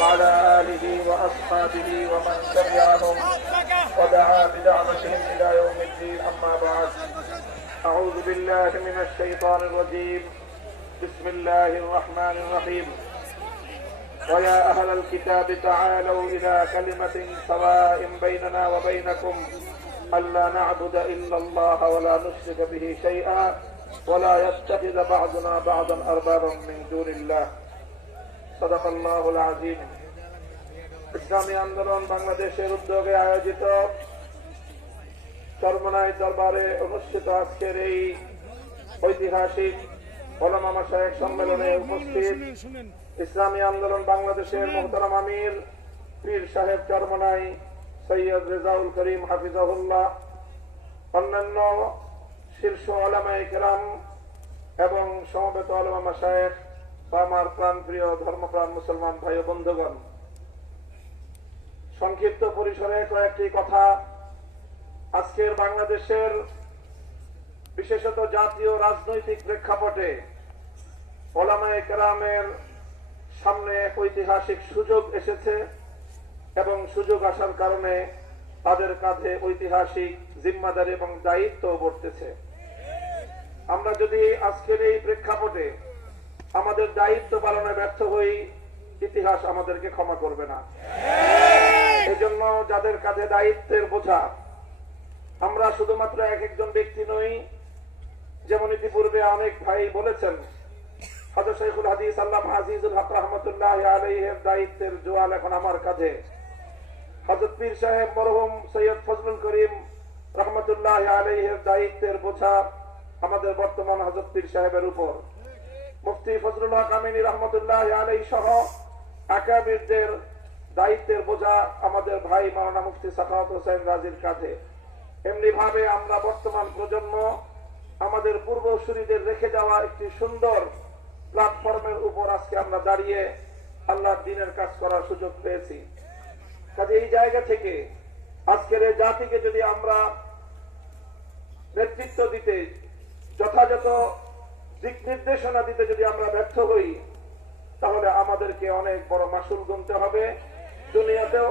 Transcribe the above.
وعلى آله وأصحابه ومن تبعهم ودعا بدعوتهم إلى يوم الدين. أما بعد أعوذ بالله من الشيطان الرجيم. بسم الله الرحمن الرحيم. ويا أهل الكتاب تعالوا إلى كلمة سواء بيننا وبينكم. ألا نعبد إلا الله ولا نشرك به شيئا ولا يتخذ بعضنا بعضا أربابا من دون الله. ইসলামী আন্দোলন বাংলাদেশের উদ্যোগে আয়োজিত চরমনাই দরবারে অনুষ্ঠিত আজকের এই ঐতিহাসিক সম্মেলনে উপস্থিত ইসলামী আন্দোলন বাংলাদেশের মোহতারাম আমির পীর সাহেব চরমনাই সৈয়দ রেজাউল করিম হাফিজাহুল্লাহ, অন্যান্য শীর্ষ আলামাই কেরাম এবং সমবেত আলমামা সাহেব আমার প্রাণ, প্রিয় ধর্মপ্রাণ মুসলমান ভাই ও বন্ধুগণ, সংক্ষিপ্ত পরিসরে কয়েকটি কথা। আজকের বাংলাদেশের বিশেষত জাতীয় রাজনৈতিক প্রেক্ষাপটে ওলামায়ে কেরামের সামনে এক ঐতিহাসিক সুযোগ এসেছে এবং সুযোগ আসার কারণে তাদের কাঁধে ঐতিহাসিক জিম্মাদারি এবং দায়িত্ব বর্তেছে। আমরা যদি আজকের এই প্রেক্ষাপটে আমাদের দায়িত্ব পালনে ব্যর্থ হই ইতিহাস আমাদেরকে ক্ষমা করবে না। এজন্য যাদের কাঁধে দায়িত্বের বোঝা আমরা শুধুমাত্র এক একজন ব্যক্তি নই যেমন ইতিপূর্বে অনেক ভাই বলেছেন হজরত শেখুল হাদিস আল্লাহ আজিজুল হক রহমতুল্লাহ আলাইহের দায়িত্বের জোয়াল এখন আমার কাঁধে। হজরত পীর সাহেব মরহুম সৈয়দ ফজলুল করিম রহমতুল্লাহ আলাইহের দায়িত্বের বোঝা আমাদের বর্তমান হজরত পীর সাহেবের উপর। মুফতি ফজলুল হক আমিনী রহমতুল্লাহ আলাই সহ আকাবিরদের দায়িত্বের বোঝা আমাদের ভাই মাওলানা মুফতি সাখাওয়াত হোসেন রাজির কাঁধে। এমনি ভাবে আমরা বর্তমান প্রজন্ম আমাদের পূর্বসূরীদের রেখে যাওয়া একটি সুন্দর প্ল্যাটফর্মের উপর আজকে আমরা দাঁড়িয়ে আল্লাহর দিনের কাজ করার সুযোগ পেয়েছি। কাজে এই জায়গা থেকে আজকের এই জাতিকে যদি আমরা নেতৃত্ব দিতে যথাযথ দিক নির্দেশনা দিতে যদি আমরা ব্যর্থ হই, তাহলে আমাদেরকে অনেক বড় মাসুল গুনতে হবে। দুনিয়াতেও